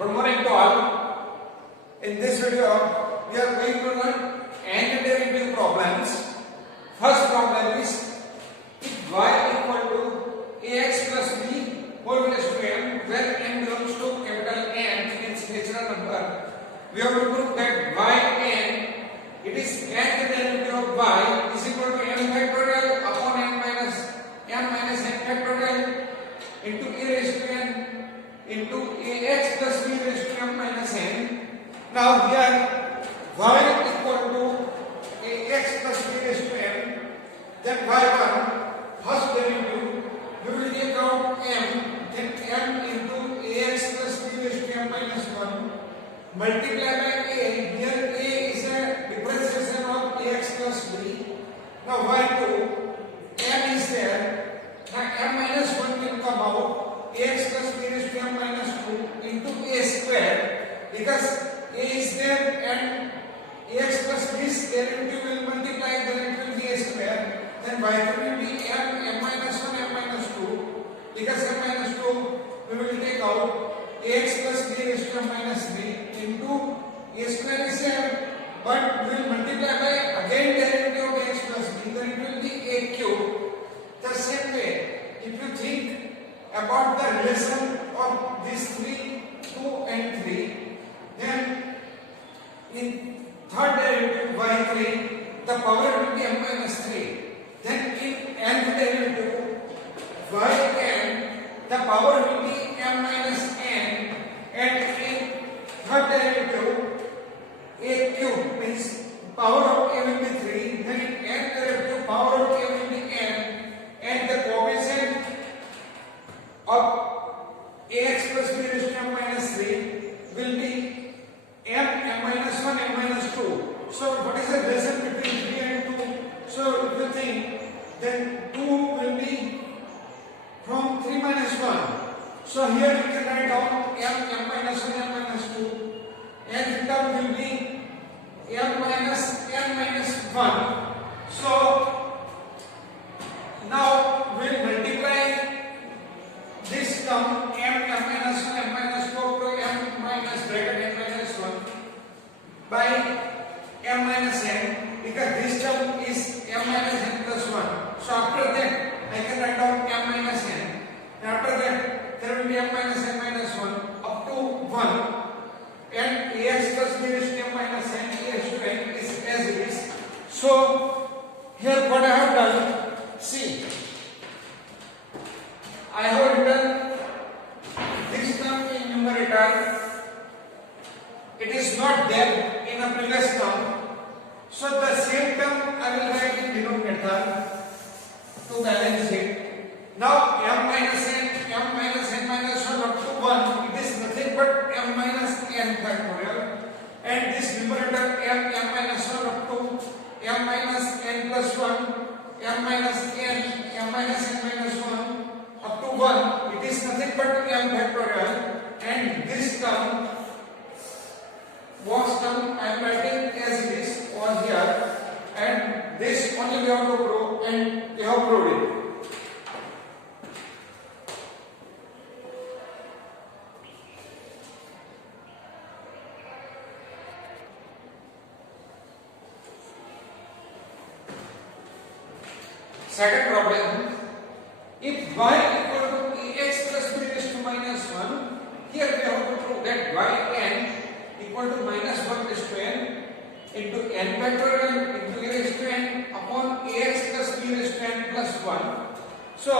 Good morning to all. In this video, we are going to learn nth derivative problems. First problem is if y equal to ax plus b whole raised to m, where m belongs to capital N, means natural number. We have to prove that yn, it is nth derivative of y is equal to m factorial upon m minus n factorial into a raised to n into ax plus b raised to m minus n. Now here y equal to ax plus b raised to m, then y1 first derivative we will take out m, then m into ax plus b raised to m minus 1 multiply by a. Here a is a differentiation of ax plus b. Now y2 m is there. Now m minus 1 will come out, ax plus b raised to m minus 2 into a square, because a is there and ax plus b's derivative will multiply, then it will be a square. Then y2 will be m minus 1 m minus 2, because m minus 2 we will take out ax plus b raised to m minus 3 into a square is m, but we will multiply by again derivative of ax plus b, then it will be a cube. The same way, if you think about the relation of these 3, 2 and 3, then in third derivative y3 the power will be m minus 3. Then in nth derivative yn the power will be m minus n, and in third derivative a cube means power of a will be 3. Then in nth derivative power of a will be n, and the coefficient of ax plus b raised to m minus 3 will be m minus 1 m minus 2. So what is the relation between 3 and 2? So if you think, then 2 will be from 3 minus 1. So here we can write down m minus 1 m minus 2, and the term will be m minus n minus 1. So now we will multiply this term m minus 1 m minus 2 to m minus bracket n minus 1 by m minus n, because this term is m minus n plus 1. So after that I can write down m minus n, and after that there will be m minus n minus 1 up to 1, and ax plus b raised to m minus n ax to n is as it is. So here what I have done, see, I have written this term in numerator. It is not there in a previous term, so the same term I will write in denominator to balance it. Now m minus n minus 1 up to 1, it is nothing but m minus n factorial, and this numerator m minus 1 up to m minus n plus 1, m minus n minus 1 up to 1, it is nothing but m factorial, and this term was term I am writing as it is over here, and this only we have to prove, and we have proved it. Second problem, if y equal to ax plus b raised to minus 1, here we have to prove that yn equal to minus 1 raised to n into n factorial into a raised to n upon ax plus b raised to n plus 1. So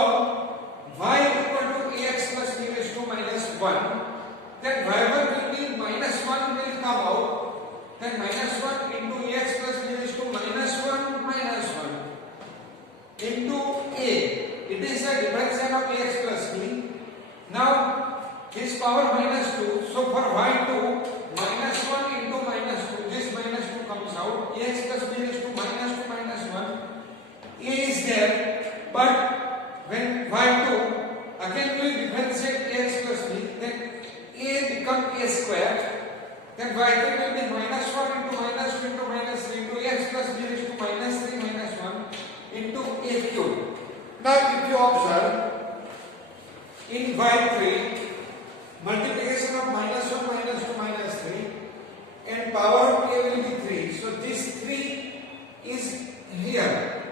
y equal to ax plus b raised to minus 1, then y1 will be minus 1 will come out, then minus 1 into ax plus b raised to minus 1 minus 1 into a. It is a differentiation of ax plus b. Now this power minus 2, so for y2 minus 1 into minus 2, this minus 2 comes out, ax plus b raised to minus 1, a is there, but when y2 again we will differentiate ax plus b, then a become a square, then y3 will be minus 1 into minus 2 into minus 3 into ax plus b raised to minus 3 minus 1 into a cube. Now if you observe in y3 multiplication of minus 1, minus 2, minus 3, and power of a will be 3. So this 3 is here,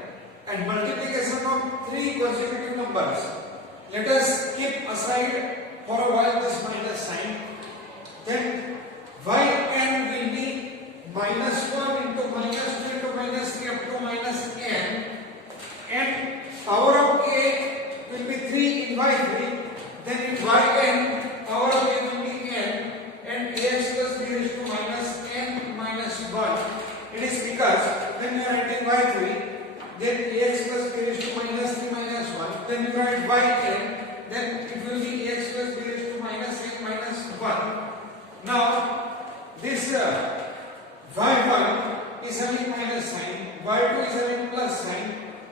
and multiplication of 3 consecutive numbers. Let us keep aside for a while this minus sign. Then yn will be minus 1 into minus 2 into minus 3 up to minus n, and power of a will be 3 in y3. Then in yn, power of a will be n, and ax plus b raised to minus n minus 1. It is because when you write in y3, then ax plus b raised to minus 3 minus 1. Then you write yn, then it will be ax plus b raised to minus n minus 1. Now this y1 is having minus sign, y2 is having plus sign,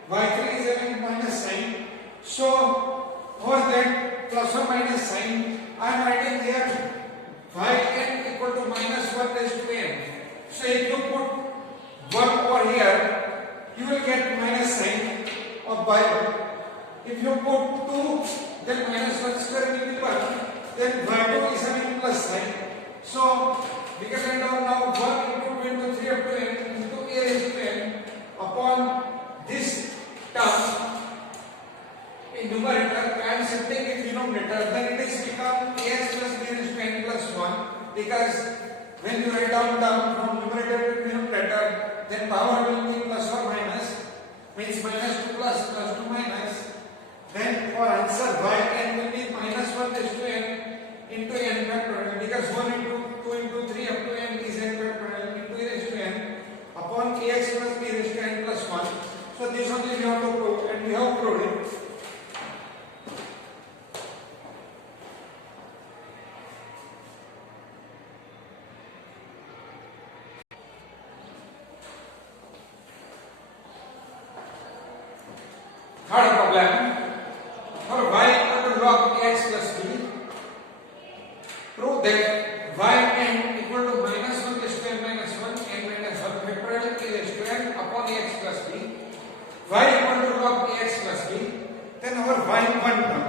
y3 is having minus sign. So for that plus or minus sign, I am writing here yn equal to minus 1 raised to n. So if you put 1 over here, you will get minus sign of y1. If you put 2, then minus 1 square will be 1. Then y2 is having plus sign. So we can write down now 1 into 2 into 3 up to n into a raised to n upon this term in numerator. I am setting in denominator, then it is become ax plus b raised to n plus 1, because when you write down term from numerator to denominator, then power will be plus or minus, means minus 2 plus, plus 2 minus. Then for answer yn will be minus 1 raised to n into n factorial, because 1 into 2 into 3 up to n is n factorial into a raised to n upon ax plus b raised to n plus 1. So this one is we have to prove, and we have proved it. Third problem, for y equal to log ax plus b, prove that yn equal to minus 1 raised to n minus 1 n minus 1 factorial a raised to n upon ax plus b, y equal to log ax plus b. Then our y1 term,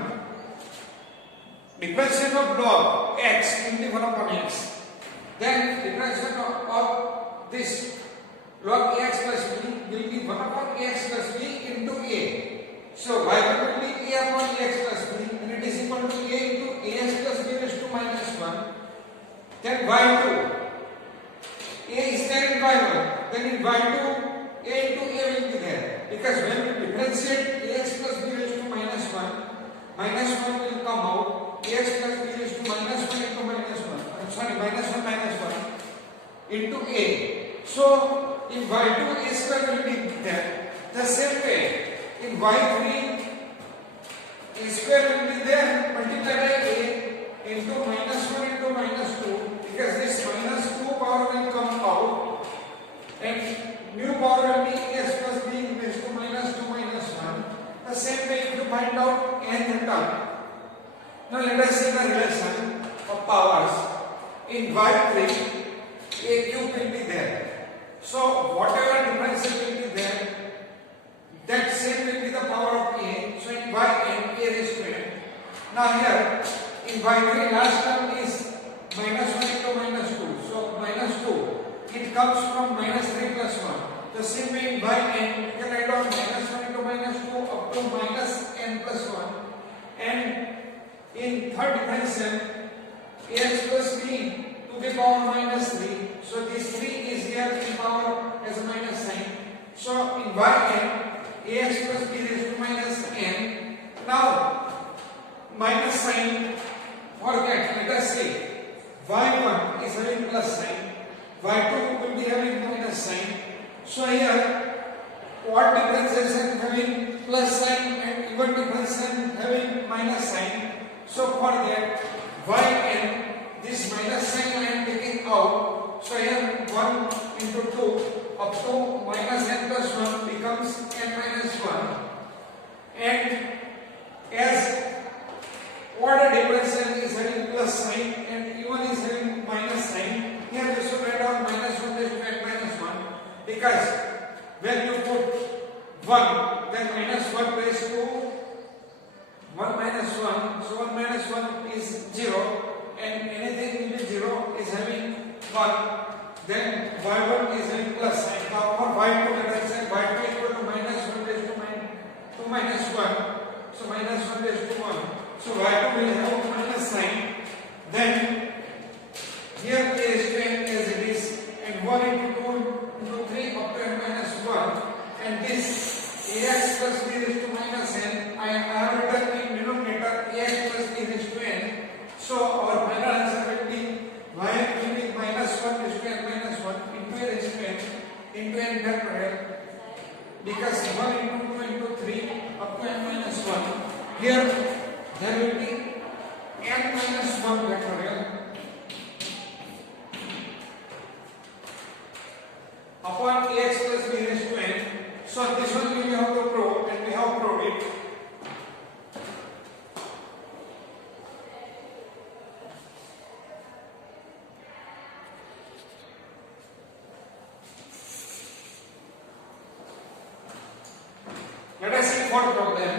differentiation of log x into 1 upon x, then differentiation of this log ax plus b will be 1 upon ax plus b into a. So y1 will be a upon ax plus b, and it is equal to a into ax plus b raised to minus 1. Then y2, a is there in y1, then in y2 a into a will be there, because when we differentiate ax plus b raised to minus 1, minus 1 will come out, ax plus b raised to minus 1 into minus 1, minus 1 minus 1 into a. So in y2 a square will be there. The same way in y3 a square will be there multiplied by a into minus 1 into minus 2, because this minus 2 power will come out, and new power will be ax plus b raised to minus 2 minus 1. The same way to find out nth term. Now let us see the relation of powers. In y3 a cube will be there. So whatever difference will be there, that same will be the power of a. So in yn a raised to n. Now here in y3 last term is minus 1 into minus 2. So minus 2, it comes from minus 3 plus 1. The same way in yn, you can write down minus 1 into minus 2 up to minus n plus 1. And in third differentiation, ax plus b to the power minus 3. So this 3 is here in power as a minus sign. So in yn, ax plus b raised to minus n. Now minus sign, forget, let us say y1 is having plus sign, y2 will be having minus sign. So here odd differentiation having plus sign and even differentiation having minus sign. So for that yn, this minus sign I am taking out. So here 1 into 2 up to minus n plus 1 becomes n minus 1. And as order differential is having plus sign and even is having minus sign, here we should write down minus 1 raised to n minus 1, because when you put 1, then minus 1 raised to 1 minus 1, so 1 minus 1 is 0. and anything will be 0 is having 1, then y1 is having plus sign. Now for y2, let us say y2 equal to minus 1 raised to 2 minus 1. So minus 1 raised to 1. So y2 will have a minus sign. Then here a is to n as it is, and 1 into 2 into 3 up to n minus 1, and this ax plus b raised to minus n, I have written in denominator ax plus b raised to n. So our final answer will be y will be minus 1 raised to n minus 1 into a raised to n into n factorial, because 1 into 2 into 3 up to n minus 1. Here there will be n minus 1 factorial upon ax plus b raised to n. So this one we have to prove, and we have proved it. Let us see fourth problem.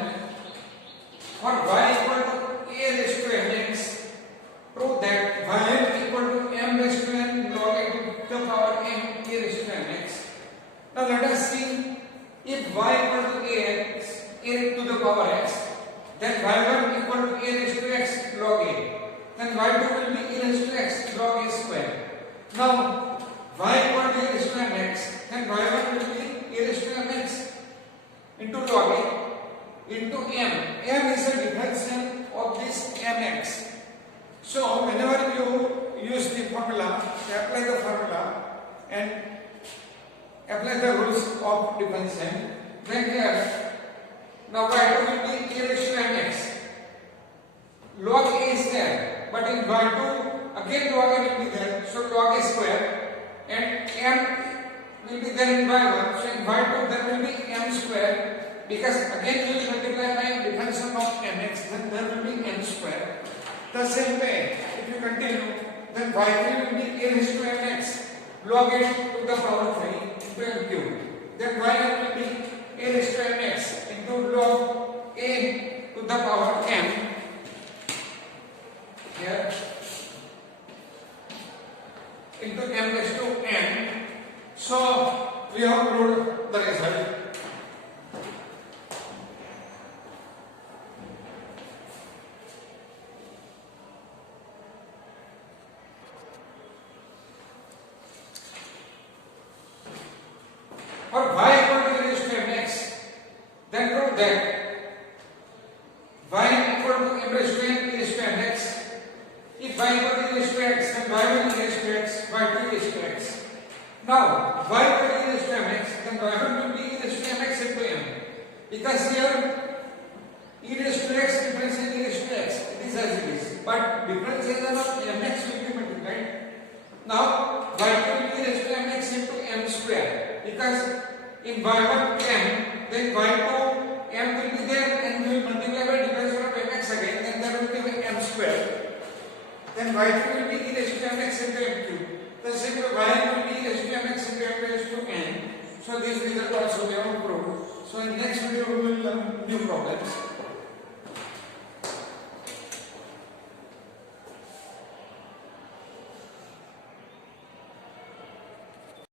For y equal to a raised to mx, prove that y equal to m raised to n log a to the power m a raised to mx. Now let us see, if y equal to a to the power x, then y1 equal to a raised to x log a, then y2 will be a raised to x log a square. Now y equal to a raised to mx, then y1 will be a raised to mx into log a into m. M is a differential of this mx. So whenever you use the formula, apply the formula and apply the rules of differential, then here now y2 will be a raised to mx. Log a is there, but in y2 again log a will be there, so log a square, and m will be there in y1, so in y2 there will be m square, because again we will multiply by differential of mx, then there will be m square. The same way, if you continue, then y3 will be a raised to mx log a to the power 3 into m cube. Then y1 will be a raised to mx into log a to the power m here into m raised to n. So we have proved the result. For y equal to e raised to mx, then prove that y equal to m raised to n e raised to mx. If y equal to e raised to x, then y1 e raised to x, y2 e raised to x. Now y equal to e raised to mx, then y1 will be e raised to mx into m, because here e raised to x differential e raised to x, it is as it is, but differentiation of mx will be multiplied. Now y2 will be e raised to mx into m square, because in y1 m, then y2 m will be there, and we will multiply by differential of mx again, then there will be m square. Then y3 will be e raised to mx into m cube. The same way y will be e raised to mx into m raised to n. So this result also we have proved. So in next video we will learn new problems.